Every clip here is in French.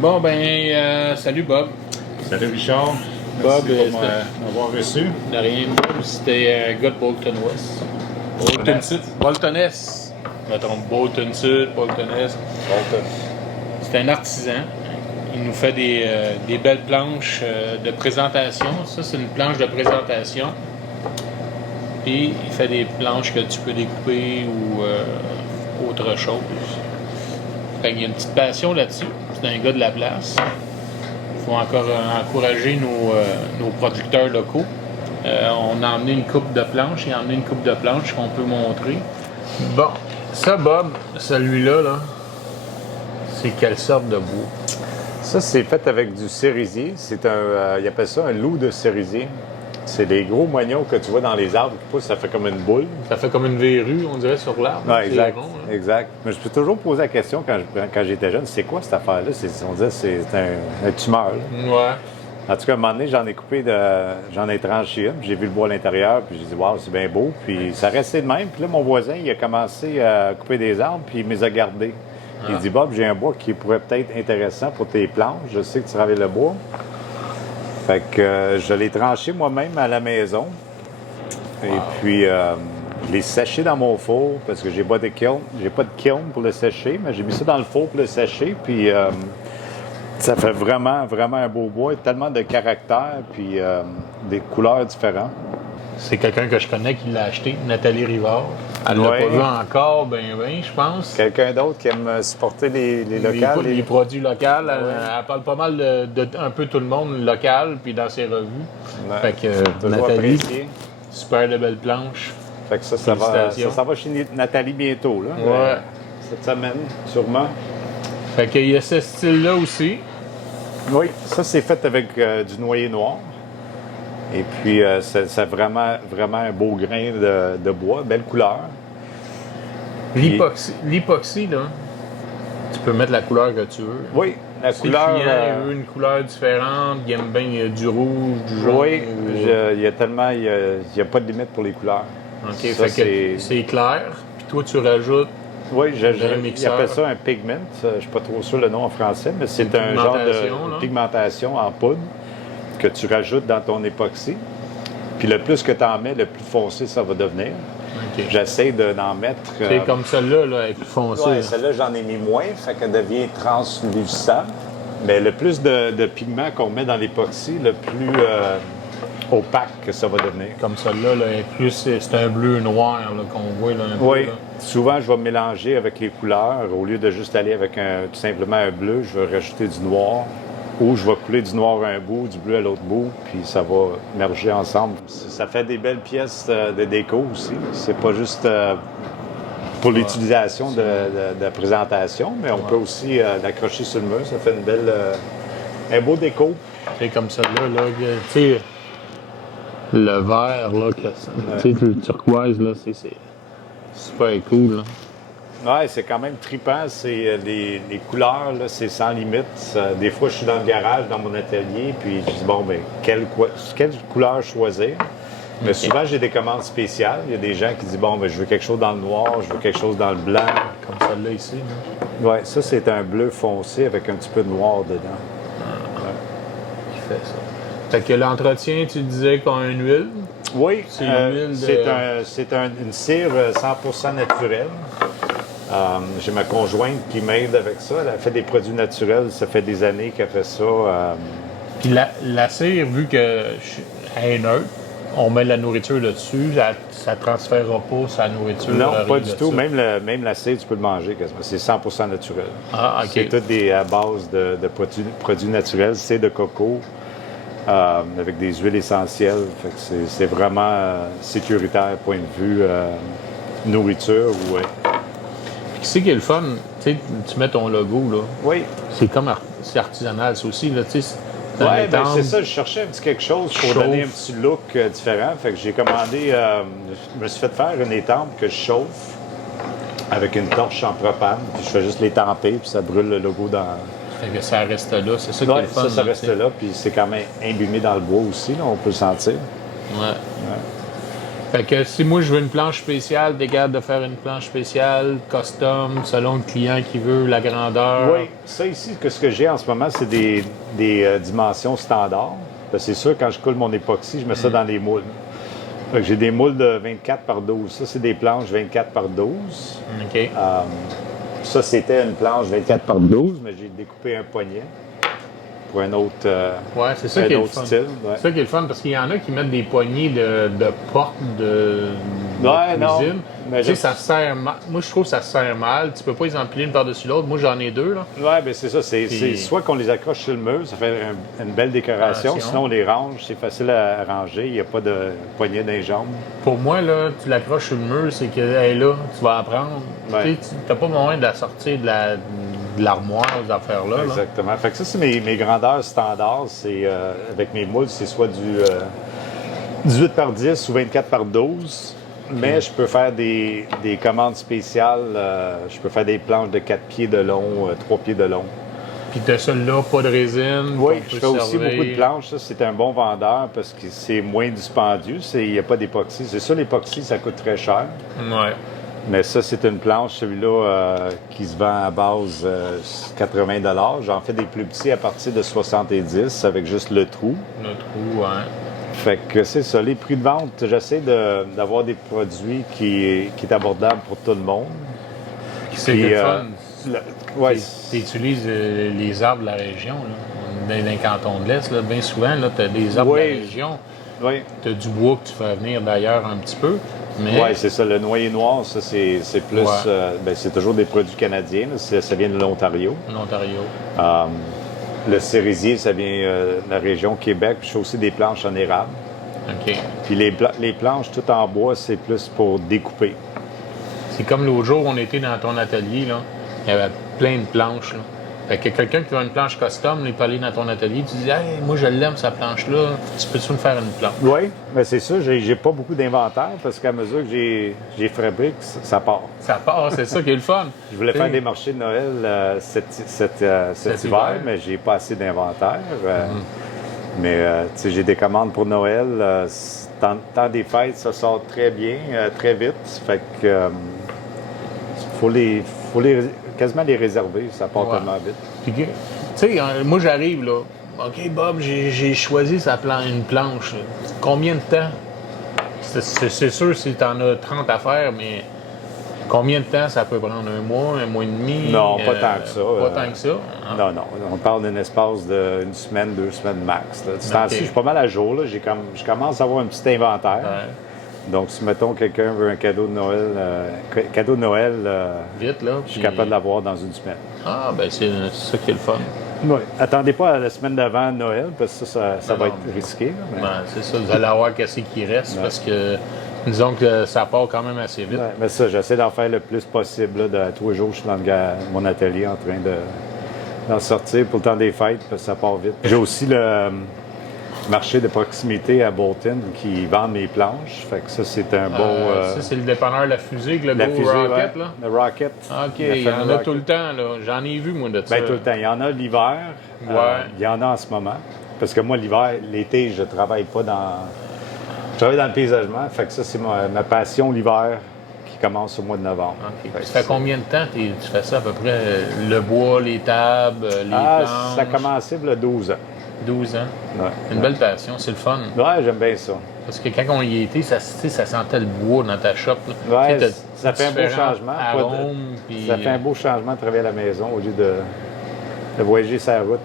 Bon, salut Bob. Salut Richard. Bob, Merci pour m'avoir reçu. De rien, Bob, c'était un gars de Bolton West. Bolton Sud. Bolton Est. Mettons Bolton Sud, Bolton Est. Bolton. C'est un artisan. Il nous fait des belles planches de présentation. Ça, c'est une planche de présentation. Puis, il fait des planches que tu peux découper ou autre chose. Fait qu'il y a une petite passion là-dessus. C'est un gars de la place. Il faut encore encourager nos producteurs locaux. On a emmené une coupe de planches. Il a emmené une coupe de planches qu'on peut montrer. Bon, ça, Bob, celui-là, là, c'est quelle sorte de bois? Ça, c'est fait avec du cerisier. C'est ils appellent ça un loup de cerisier. C'est des gros moignons que tu vois dans les arbres qui poussent, ça fait comme une boule. Ça fait comme une verrue, on dirait, sur l'arbre. Ouais, exact, rond, hein? exact. Mais je peux toujours poser la question quand j'étais jeune, c'est quoi cette affaire-là? On dirait que c'est un tumeur. Là. Ouais. En tout cas, à un moment donné, j'en ai tranché une, puis j'ai vu le bois à l'intérieur, puis j'ai dit « Wow, c'est bien beau », puis ça restait de même. Puis là, mon voisin, il a commencé à couper des arbres, puis il me les a gardés. Il dit « Bob, j'ai un bois qui pourrait peut-être intéressant pour tes planches, je sais que tu travailles le bois. » Fait que je l'ai tranché moi-même à la maison. Wow. Et puis, je l'ai séché dans mon four, parce que j'ai pas de kiln pour le sécher, mais j'ai mis ça dans le four pour le sécher, puis... ça fait vraiment, vraiment un beau bois, tellement de caractère, puis des couleurs différentes. C'est quelqu'un que je connais qui l'a acheté, Nathalie Rivard. Elle l'a pas vu encore, je pense. Quelqu'un d'autre qui aime supporter les locales. Les produits locaux. Elle parle pas mal de un peu tout le monde local, puis dans ses revues. Ouais. Fait que Nathalie, super de belles planches. Fait que ça va chez Nathalie bientôt, là. Ouais. Cette semaine, sûrement. Fait qu'il y a ce style-là aussi. Oui, ça c'est fait avec du noyer noir. Et puis, c'est vraiment, vraiment un beau grain de bois, belle couleur. L'époxy, là, tu peux mettre la couleur que tu veux. Oui, la couleur... Si le client veut une couleur différente, il aime bien du rouge, du jaune. Oui, il y a tellement... Il n'y a pas de limite pour les couleurs. OK, ça, fait que c'est clair. Puis toi, tu rajoutes... Oui, ils appellent ça un pigment. Je ne suis pas trop sûr le nom en français, mais c'est un genre de pigmentation en poudre que tu rajoutes dans ton époxy. Puis le plus que tu en mets, le plus foncé ça va devenir. Okay. J'essaie d'en mettre... C'est comme celle-là, là, elle est plus foncée. Oui, celle-là, j'en ai mis moins, fait qu'elle devient translucent. Mais le plus de pigment qu'on met dans l'époxy, le plus opaque que ça va devenir. Comme celle-là, là, c'est un bleu-noir qu'on voit là, un peu. Oui. Là. Souvent, je vais mélanger avec les couleurs. Au lieu de juste aller avec tout simplement un bleu, je vais rajouter du noir. Ou je vais couler du noir à un bout, du bleu à l'autre bout, puis ça va merger ensemble. Ça fait des belles pièces de déco aussi. C'est pas juste pour l'utilisation de présentation, mais on peut aussi l'accrocher sur le mur. Ça fait un beau déco. C'est comme celle-là, là, tu sais, le vert, là, tu sais, le turquoise, là, c'est super cool, là. Oui, c'est quand même trippant. C'est les couleurs, là, c'est sans limite. Des fois, je suis dans le garage, dans mon atelier, puis je dis, bon, bien, quelle couleur choisir? Mais souvent, j'ai des commandes spéciales. Il y a des gens qui disent, bon, bien, je veux quelque chose dans le noir, je veux quelque chose dans le blanc. Comme celle-là ici, là. Oui, ça, c'est un bleu foncé avec un petit peu de noir dedans. Qui fait ça. Fait que l'entretien, tu disais qu'on a une huile? Oui, c'est une huile c'est une cire 100% naturelle. J'ai ma conjointe qui m'aide avec ça. Elle a fait des produits naturels. Ça fait des années qu'elle fait ça. Puis la cire, vu qu'elle est neutre, on met la nourriture là-dessus, ça ne transférera pas sa nourriture. Non, pas du tout. Même la cire, tu peux le manger quasiment. C'est 100% naturel. Ah, OK. C'est tout à base de produits naturels. C'est de coco avec des huiles essentielles. Fait que c'est vraiment sécuritaire, point de vue nourriture. Ouais. Qu'est-ce qui est le fun? Tu sais, tu mets ton logo, là. Oui. C'est comme c'est artisanal, ça aussi, là, tu sais. Oui, bien, c'est ça. Je cherchais un petit quelque chose pour donner un petit look différent. Fait que j'ai commandé... je me suis fait faire une étampe que je chauffe avec une torche en propane. Puis je fais juste l'étamper, puis ça brûle le logo dans... Fait que ça reste là. C'est ça qui est le fun. Ça reste là. Puis c'est quand même imbumé dans le bois aussi, là. On peut le sentir. Ouais. Fait que si moi je veux une planche spéciale, t'es capable de faire une planche spéciale, custom, selon le client qui veut, la grandeur. Oui, ça ici, ce que j'ai en ce moment, c'est des dimensions standards. Parce que c'est sûr, quand je coule mon époxy, je mets ça dans les moules. Fait que j'ai des moules de 24 par 12. Ça, c'est des planches 24 par 12. OK. Ça, c'était une planche 24 par 12, mais j'ai découpé un poignet pour un autre, Ouais, c'est ça qui est le autre fun. style. Ouais. C'est ça qui est le fun, parce qu'il y en a qui mettent des poignées de porte de Ouais, non, cuisine. mais Tu sais, je- ça sert mal. Moi, je trouve que ça sert mal. Tu peux pas les empiler une par-dessus l'autre. Moi, j'en ai deux, là. Oui, bien c'est ça. C'est Puis- soit qu'on les accroche sur le mur, ça fait une belle décoration. Décoration. Sinon, on les range, c'est facile à ranger. Il n'y a pas de poignée dans les jambes. Pour moi, là, tu l'accroches sur le mur, c'est qu'elle est là, tu vas apprendre. Ouais. Tu n'as pas besoin de la sortir de l'armoire, ces affaires-là. Là. Exactement. Fait que ça, c'est mes grandeurs standards. C'est, avec mes moules, c'est soit du 18 par 10 ou 24 par 12. Mais je peux faire des commandes spéciales. Je peux faire des planches de 4 pieds de long, 3 pieds de long. Puis tu as celle-là, pas de résine. Oui, qu'on je peut fais aussi servir. beaucoup de planches. Ça, c'est un bon vendeur parce que c'est moins dispendieux. Il n'y a pas d'époxy. C'est ça, l'époxy, ça coûte très cher. Ouais. Mais ça, c'est une planche, celui-là, qui se vend à base 80 $. J'en fais des plus petits à partir de 70 avec juste le trou. Notre trou, ouais. Fait que c'est ça, les prix de vente, j'essaie d'avoir des produits qui est abordable pour tout le monde. C'est Puis, le fun. Ouais, Tu utilises les arbres de la région, là. Dans les cantons de l'Est, là, bien souvent, tu as des arbres de Oui. la région. oui. Tu as du bois que tu fais venir d'ailleurs un petit peu. Mais Ouais, c'est ça. Le noyer noir, ça, c'est plus. Ouais. C'est toujours des produits canadiens. Là. Ça vient de l'Ontario. l'Ontario. Le cerisier, ça vient de la région Québec. Puis je fais aussi des planches en érable. OK. Puis les planches toutes en bois, c'est plus pour découper. C'est comme l'autre jour, on était dans ton atelier, là. Il y avait plein de planches, là. Fait que quelqu'un qui veut une planche custom, il peut aller dans ton atelier, tu dis, hey, moi je l'aime, sa planche-là, tu peux-tu me faire une planche? Oui, mais c'est ça. J'ai pas beaucoup d'inventaire parce qu'à mesure que j'ai fabrique, ça part. Ça part, c'est ça qui est le fun. Je voulais faire T'sais, des marchés de Noël cet hiver, hiver. mais j'ai pas assez d'inventaire. Mais tu sais, j'ai des commandes pour Noël. Temps des fêtes, ça sort très bien, très vite. Fait que faut quasiment les réserver, ça part Ouais. tellement vite. Puis, tu sais, moi j'arrive, là. OK, Bob, j'ai choisi une planche. Combien de temps? C'est sûr si tu en as 30 à faire, mais combien de temps ça peut prendre? Un mois et demi? Non, pas tant que ça. Pas tant que ça. Ah. Non, non. On parle d'un espace d'une semaine, 2 semaines max. Là. Ce temps-ci, OK. je suis pas mal à jour. Là. Je commence à avoir un petit inventaire. Ouais. Donc, si, mettons, quelqu'un veut un cadeau de Noël, Vite, là. je suis capable de l'avoir dans une semaine. Ah, ben c'est ça qui est le fun. Oui. Attendez pas à la semaine d'avant Noël, parce que ça Non, va non, être risqué. là, mais... Ben, c'est ça, vous allez avoir qu'est-ce qui reste Ouais. parce que disons que ça part quand même assez vite. Ouais, mais ça, j'essaie d'en faire le plus possible. Là, tous les jours, je suis dans mon atelier en train d'en sortir pour le temps des fêtes, parce que ça part vite. J'ai aussi le marché de proximité à Bolton qui vend mes planches. Fait que ça, c'est un bon... Ça, c'est le dépanneur La Fusée, avec le la Go fusée, Rocket, ouais. là. Le Rocket. OK, Le il y en fameux a Rocket. tout le temps, là. J'en ai vu, moi, de ça. Ben, tout le temps. Il y en a l'hiver. Ouais. Il y en a en ce moment. Parce que moi, l'hiver, l'été, je travaille pas dans... Je travaille dans le paysagement. Fait que ça, c'est ma passion l'hiver qui commence au mois de novembre. OK. Fait que Ça fait combien de temps tu fais ça, à peu près? Le bois, les tables, les planches? ça a commencé il y a 12 ans. 12 ans. Ouais. Une belle passion, c'est le fun. Ouais, j'aime bien ça. Parce que quand on y était, ça sentait le bois dans ta shop. Là. Ouais, Tu sais, ça fait un beau différents changement. arômes, puis- Ça fait un beau changement de travailler à la maison au lieu de voyager sur la route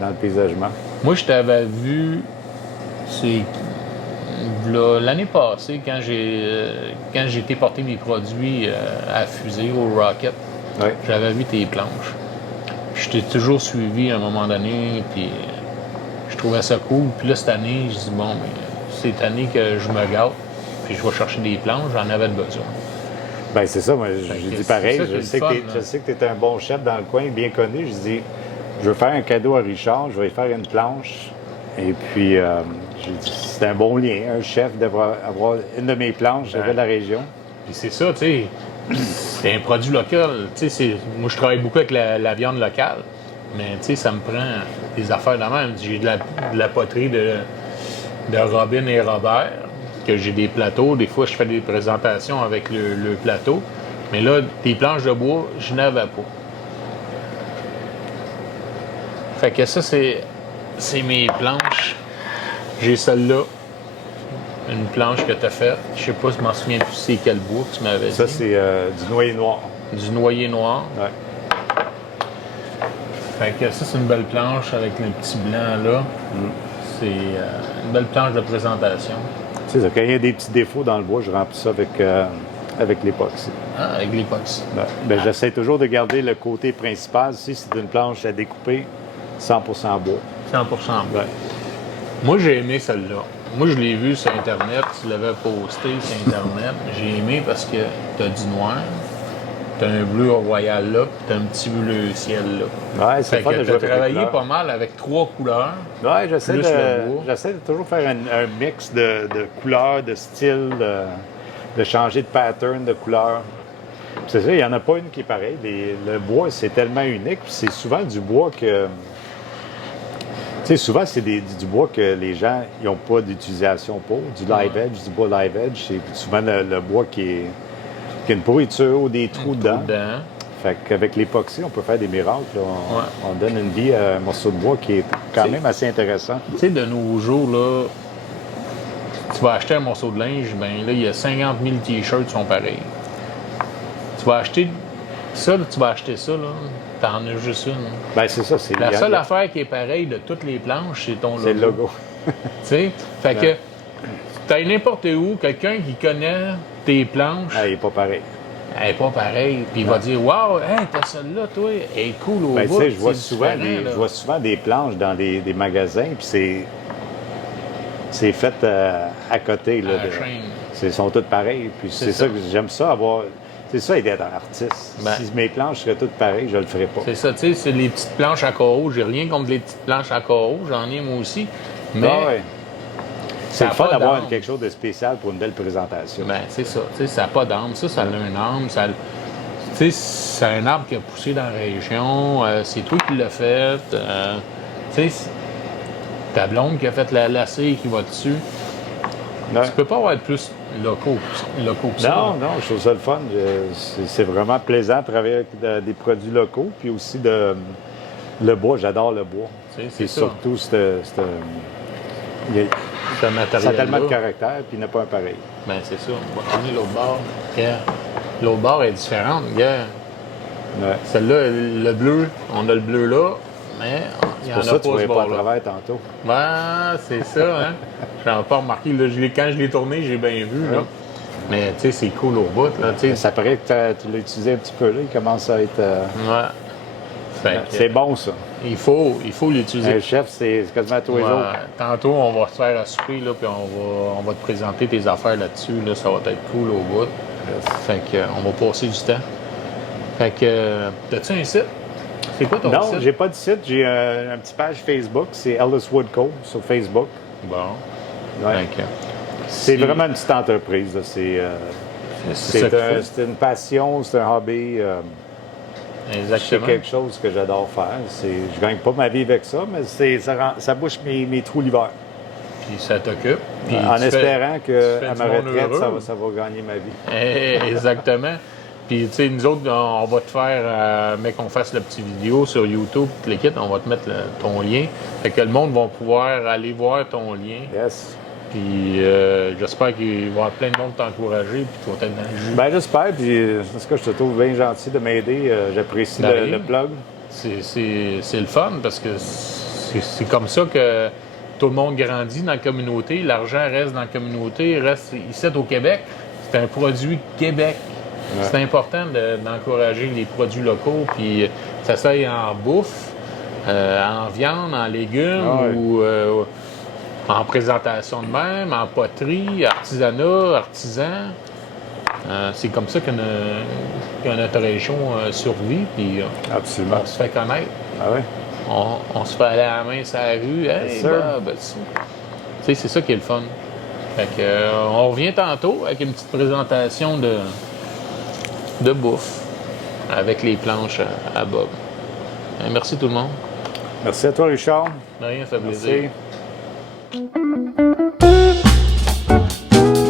dans le paysagement. Moi, je t'avais vu, c'est l'année passée, quand j'ai été porter mes produits à Fusée, au Rocket, Ouais. j'avais vu tes planches. Je t'ai toujours suivi à un moment donné, puis je trouvais ça cool. Puis là, cette année, je dis, bon, mais c'est cette année que je me gâte, puis je vais chercher des planches, j'en avais besoin. Ben c'est ça, moi j'ai que dit c'est pareil. ça qui est Je le sais, fun, je sais que tu es un bon chef dans le coin, bien connu. Je dis, je veux faire un cadeau à Richard, je vais lui faire une planche. Et puis, j'ai dit, c'est un bon lien. Un chef devrait avoir une de mes planches de la région. Puis c'est ça, tu sais, c'est un produit local. Tu sais, moi, je travaille beaucoup avec la viande locale, mais tu sais, ça me prend des affaires de même. J'ai de la poterie de Robin et Robert, que j'ai des plateaux. Des fois, je fais des présentations avec le plateau. Mais là, des planches de bois, je n'avais pas. Fait que ça, c'est mes planches. J'ai celle-là. Une planche que tu as faite. Je sais pas, je m'en souviens plus c'est quel bois que tu m'avais dit. Ça, c'est du noyer noir. Du noyer noir. Ouais. Fait que ça, c'est une belle planche avec le petit blanc là. C'est une belle planche de présentation. Tu sais, quand il y a des petits défauts dans le bois, je remplis ça avec l'époxy. Ah, avec l'époxy. Ben, j'essaie toujours de garder le côté principal. Si c'est une planche à découper, 100% bois. 100% bois. Ouais. Moi, j'ai aimé celle-là. Moi, je l'ai vu sur Internet. Tu l'avais posté sur Internet. J'ai aimé parce que tu as du noir, tu as un bleu royal là, puis tu as un petit bleu ciel là. Ouais, c'est Fait fun de que tu jouer as avec les travaillé couleurs. pas mal avec 3 couleurs. Ouais, Plus le bois. j'essaie de toujours faire un mix de couleurs, de styles, de changer de pattern de couleurs. Puis c'est ça, il n'y en a pas une qui est pareille. Le bois, c'est tellement unique. Puis c'est souvent du bois que... Tu sais, souvent, c'est du bois que les gens n'ont pas d'utilisation pour. Du live edge, du bois live edge. C'est souvent le bois qui a une pourriture ou des trous dedans. Fait qu'avec l'époxy, on peut faire des miracles. Là. On donne une vie à un morceau de bois qui est quand même assez intéressant. Tu sais, de nos jours, là, tu vas acheter un morceau de linge, ben là, il y a 50 000 t-shirts qui sont pareils. Tu vas acheter ça, là, t'en as juste une. Ben c'est ça. La seule affaire qui est pareille de toutes les planches, c'est ton logo. C'est le logo. Tu sais, fait que t'as n'importe où, quelqu'un qui connaît tes planches, Ah, il n'est pas pareil. elle n'est pas pareille, puis il va dire « Wow, hey, t'as celle-là, toi, elle est cool au Ben, tu bout. » sais, je vois souvent des planches dans des magasins, puis c'est fait à côté. Là, À la chaîne. Ils sont toutes pareilles. Puis c'est ça que j'aime ça, avoir... C'est ça, d'être un artiste. Ben, si mes planches seraient toutes pareilles, je le ferais pas. C'est ça, tu sais, c'est les petites planches à carreaux. J'ai rien contre les petites planches à carreaux, j'en ai moi aussi. Mais Ah ouais. C'est le a fun pas d'avoir d'âme. quelque chose de spécial pour une belle présentation. Ben, c'est ça, tu sais, ça n'a pas d'âme. Ça a un âme. Tu sais, c'est un arbre qui a poussé dans la région. C'est toi qui l'as fait. Tu sais, ta blonde qui a fait la lacée qui va dessus. Ouais. Tu peux pas avoir plus locaux que ça. Non, je trouve ça le fun. C'est vraiment plaisant de travailler avec des produits locaux. Puis aussi le bois, j'adore le bois. C'est ça. surtout Ce ça a matériel-là. tellement de caractère, puis il n'y en a pas un pareil. Ben, c'est ça. On va tourner l'autre bord. Regarde. L'autre bord est différente. Regarde. Ouais. Celle-là, le bleu, on a le bleu là, mais il y en C'est pour a ça que tu pas ne ce voyais pas à bord-là. travers tantôt. Ben, c'est ça, hein. J'en ai pas remarqué. Là, quand je l'ai tourné, j'ai bien vu, là. Ouais. Mais, tu sais, c'est cool au bout, là, tu sais. Ça paraît que tu l'as utilisé un petit peu là. Il commence à être... Ouais. Fait que, c'est bon, ça. il faut l'utiliser. Un chef, c'est quasiment tous les Ouais. jours. Tantôt, on va se faire à souper, là, puis on va te présenter tes affaires là-dessus, là. Ça va être cool au bout. Fait que, on va passer du temps. Fait que, t'as-tu un site? C'est quoi ton Non, site? j'ai pas de site. J'ai un petit page Facebook. C'est Ellis Wood Co. sur Facebook. Bon. Ouais. Fait que, C'est si- vraiment une petite entreprise. Là. C'est c'est ça qu'il faut. c'est une passion, c'est un hobby. C'est Exactement. quelque chose que j'adore faire. Je gagne pas ma vie avec ça, mais ça bouche mes trous l'hiver. Puis ça t'occupe. Puis En tu fais- espérant tu fais qu'à du ma monde retraite, heureux. ça va gagner ma vie. Exactement. Puis, tu sais, nous autres, on va te faire, mais qu'on fasse la petite vidéo sur YouTube, tout le kit, on va te mettre ton lien. Fait que le monde va pouvoir aller voir ton lien. Yes. Puis, j'espère qu'il va y avoir plein de monde t'encourager, puis tu vas être dans le jus. Ben j'espère, puis en tout cas, je te trouve bien gentil de m'aider. J'apprécie De rien. le plug. C'est le fun parce que c'est comme ça que tout le monde grandit dans la communauté. L'argent reste dans la communauté, reste ici au Québec. C'est un produit Québec. Ouais. C'est important d'encourager les produits locaux, puis ça soit en bouffe, en viande, en légumes Ah ouais. ou en présentation de même, en poterie, artisanat, artisan. C'est comme ça que notre région survit, puis Absolument. on se fait connaître. Ah ouais? On se fait aller à la main sur la rue. Hey, Yes, sir. Bob, tu sais, c'est ça qui est le fun. Fait que, on revient tantôt avec une petite présentation de bouffe avec les planches à Bob. Merci tout le monde. Merci à toi, Richard. De rien, ça fait plaisir. Merci.